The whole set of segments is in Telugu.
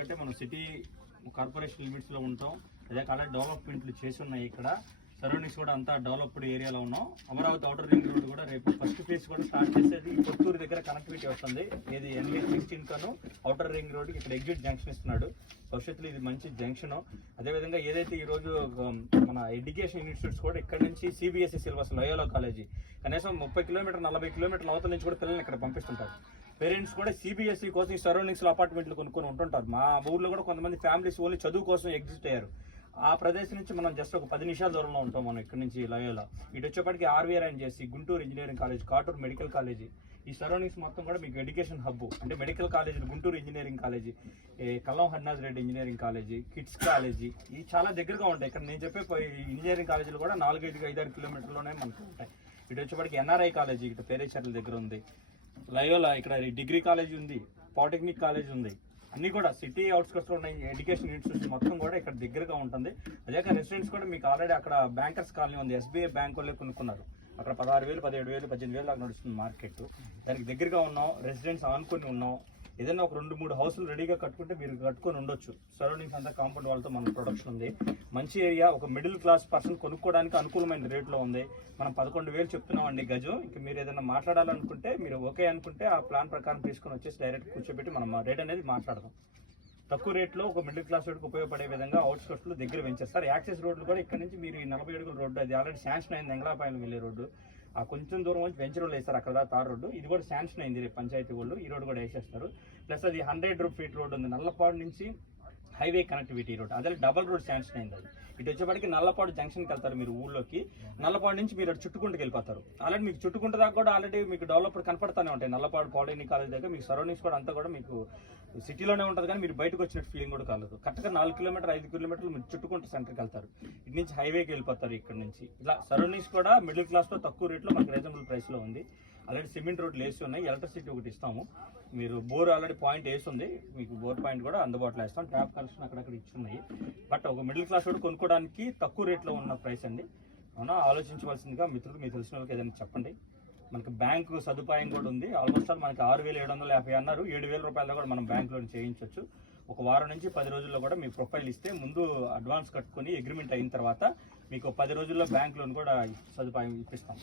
ఎందుకంటే మనం సిటీ కార్పొరేషన్ లిమిట్స్లో ఉంటాం. అదే కాలం డెవలప్మెంట్లు చేసి ఉన్నాయి ఇక్కడ. సరౌండింగ్స్ కూడా అంతా డెవలప్డ్ ఏరియాలో ఉన్నాం. అమరావతి అవుటర్ రింగ్ రోడ్ కూడా రేపు ఫస్ట్ ఫేజ్ కూడా స్టార్ట్ చేసేది. పుత్తూరు కొత్తూరు దగ్గర కనెక్టివిటీ వస్తుంది. ఇది ఎన్ఏ సిక్స్టీన్ కను అవుటర్ రింగ్ రోడ్కి ఇక్కడ ఎగ్జిట్ జంక్షన్ ఇస్తున్నాడు. భవిష్యత్తులో ఇది మంచి జంక్షన్ అదేవిధంగా ఏదైతే ఈ రోజు మన ఎడ్యుకేషన్ ఇన్స్టిట్యూట్స్ కూడా ఇక్కడ నుంచి సిబిఎస్ఈ సిలబస్ లయోలో కాలేజీ కనీసం ముప్పై కిలోమీటర్ నలభై కిలోమీటర్ల అవతల నుంచి కూడా పిల్లల్ని ఇక్కడ పంపిస్తుంటారు. పేరెంట్స్ కూడా సిబిఎస్ఈ కోసం ఈ సరౌండింగ్స్లో అపార్ట్మెంట్లు కొనుక్కొని ఉంటుంటారు. మా ఊర్లో కూడా కొంతమంది ఫ్యామిలీస్ ఓన్లీ చదువు కోసం ఎగ్జిస్ట్ అయ్యారు. ఆ ప్రదేశం నుంచి మనం జస్ట్ ఒక పది నిమిషాల దూరంలో ఉంటాం మనం ఇక్కడ నుంచి లయోలో. ఇటు వచ్చేప్పటికి ఆర్వీఆర్ అని చేసి Guntur engineering college Katuri medical college ఈ సరౌండింగ్స్ మొత్తం కూడా మీకు ఎడ్యుకేషన్ హబ్ అంటే మెడికల్ కాలేజీలు గుంటూరు ఇంజనీరింగ్ కాలేజీ ఏ Kallam Haranadha Reddy engineering college KITS college ఇవి చాలా దగ్గరగా ఉంటాయి. ఇక్కడ నేను చెప్పే ఇంజనీరింగ్ కాలేజీలు కూడా నాలుగైదు ఐదారు కిలోమీటర్లోనే మనకు ఉంటాయి. ఇటు వచ్చేప్పటికి ఎన్ఆర్ఐ కాలేజీ ఇక్కడ పేరేచర్ల దగ్గర ఉంది. లయోలా ఇక్కడ డిగ్రీ కాలేజ్ ఉంది. పాలిటెక్నిక్ కాలేజ్ ఉంది. అన్నీ కూడా సిటీ అవుట్స్కట్స్లో ఉన్న ఎడ్యుకేషన్ ఇన్స్టిట్యూషన్ మొత్తం కూడా ఇక్కడ దగ్గరగా ఉంటుంది. అదే రెసిడెంట్స్ కూడా మీకు ఆల్రెడీ అక్కడ బ్యాంకర్స్ కాలనీ ఉంది. ఎస్బీఐ బ్యాంక్ వాళ్ళే కొనుక్కున్నారు. అక్కడ పదహారు వేలు పదిహేడు వేలు పద్దెనిమిది వేలు దాకా నడుస్తుంది మార్కెట్ దానికి దగ్గరగా ఉన్నాం. రెసిడెంట్స్ ఆనుకొని ఉన్నాం. ఏదైనా ఒక రెండు మూడు హౌసులు రెడీగా కట్టుకుంటే మీరు కట్టుకొని ఉండొచ్చు. సరౌండింగ్స్ అంతా కాంపౌండ్ వాళ్ళతో మన ప్రొడక్షన్ ఉంది. మంచి ఏరియా ఒక మిడిల్ క్లాస్ పర్సన్ కొనుక్కోవడానికి అనుకూలమైన రేట్లో ఉంది. మనం పదకొండు వేలు చెప్తున్నామండి గజం. ఇంక మీరు ఏదైనా మాట్లాడాలనుకుంటే మీరు ఓకే అనుకుంటే ఆ ప్లాన్ ప్రకారం తీసుకొని వచ్చేసి డైరెక్ట్ కూర్చోబెట్టి మనం రేట్ అనేది మాట్లాడదాం. తక్కువ రేట్లో ఒక మిడిల్ క్లాస్ రోడ్కి ఉపయోగపడే విధంగా అవుట్స్కట్స్లో దగ్గర పెంచేస్తారు. యాక్సెస్ రోడ్లు కూడా ఇక్కడ నుంచి మీరు ఈ నలభై అడుగుల రోడ్డు అది ఆల్రెడీ శాంక్షన్ అయింది ఎంగళాపాయలు వెళ్ళే రోడ్డు. ఆ కొంచెం దూరం వచ్చి వెంచర్ రోడ్ వేస్తారు అక్కడ తార్ రోడ్డు. ఇది కూడా శాంక్షన్ అయింది రేపు పంచాయతీ వాళ్ళు. ఈ రోడ్డు కూడా వేసేస్తారు. ప్లస్ అది హండ్రెడ్ రూట్ ఫీట్ రోడ్ ఉంది. నల్లపాడు నుంచి హైవే కనెక్టివిటీ రోడ్. అదే డబల్ రోడ్ శాంక్షన్ అయింది అది. ఇటు వచ్చేప్పటికి నల్లపాడు జంక్షన్కి వెళ్తారు మీరు ఊళ్ళోకి నల్లపాడు నుంచి మీరు అటు చుట్టుకుంటకి వెళ్ళిపోతారు. ఆల్రెడీ మీకు చుట్టుకుంట దాకా కూడా ఆల్రెడీ మీకు డెవలప్డ్ కనపడతానే ఉంటాయి. నల్లపాడు పాలిటెక్నిక్ కాలేజ్ దగ్గర మీకు సరౌండింగ్స్ కూడా అంతా కూడా మీకు సిటీలోనే ఉంటుంది కానీ మీరు బయటకు వచ్చినట్టు ఫీలింగ్ కూడా కాలేదు. కరెక్ట్గా నాలుగు కిలోమీటర్ ఐదు కిలోమీటర్లు మీరు చుట్టుకుంట సెంటర్కి వెళ్తారు. ఇటు నుంచి హైవేకి వెళ్ళిపోతారు ఇక్కడ నుంచి. ఇలా సరౌండింగ్స్ కూడా మిడిల్ క్లాస్లో తక్కువ రేట్లో మనకు రీజనబుల్ ప్రైస్లో ఉంది. ఆల్రెడీ సిమెంట్ రోడ్లు వేసి ఉన్నాయి. ఎలక్ట్రిసిటీ ఒకటి ఇస్తాము. మీరు బోర్ ఆల్రెడీ పాయింట్ వేసి ఉంది. మీకు బోర్ పాయింట్ కూడా అందుబాటులో ఇస్తాం. ట్యాప్ కనెక్షన్ అక్కడక్కడ ఇచ్చున్నాయి బట్ ఒక మిడిల్ క్లాస్ వాడు కొనుక్కోవడానికి తక్కువ రేట్లో ఉన్న ప్రైస్ అండి. అవునా? ఆలోచించవలసిందిగా మిత్రులు మీకు తెలిసిన వాళ్ళకి ఏదైనా చెప్పండి. మనకు బ్యాంకు సదుపాయం కూడా ఉంది. ఆల్మోస్ట్ ఆల్ మనకి ఆరు వేల ఏడు వందల యాభై అన్నారు. ఏడు వేల రూపాయలు కూడా మనం బ్యాంక్ లోన్ చేయించవచ్చు ఒక వారం నుంచి పది రోజుల్లో కూడా మీ ప్రొఫైల్ ఇస్తే ముందు అడ్వాన్స్ కట్టుకొని అగ్రిమెంట్ అయిన తర్వాత మీకు పది రోజుల్లో బ్యాంక్ లోన్ కూడా సదుపాయం ఇప్పిస్తాం.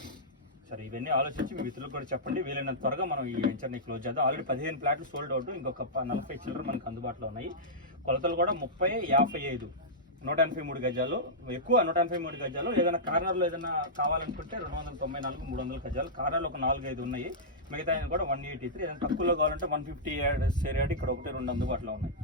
సరే ఇవన్నీ ఆలోచించి మీ మిత్రులకు కూడా చెప్పండి. వీలైనంత త్వరగా మనం ఈ వెంచర్ని క్లోజ్ చేద్దాం. ఆల్రెడీ పదిహేను ప్లాట్లు సోల్డ్ అవుట్ ఇంకొక నలభై చిల్లర మనకు అందుబాటులో ఉన్నాయి. కొలతలు కూడా ముప్పై యాభై ఐదు. నూట ఎనభై మూడు గజాలు. ఎక్కువ నూట ఎనభై మూడు గజాలు. ఏదైనా కార్నర్లో ఏదైనా కావాలనుకుంటే రెండు వందల తొంభై నాలుగు మూడు వందల గజాలు. కార్నర్లో ఒక నాలుగు ఐదు ఉన్నాయి. మిగతా కూడా వన్ ఎయిటీ త్రీ ఏదైనా తక్కువలో కావాలంటే వన్ ఫిఫ్టీ ఏరియాడ్ ఇక్కడ ఒకటి రెండు అందుబాటులో ఉన్నాయి.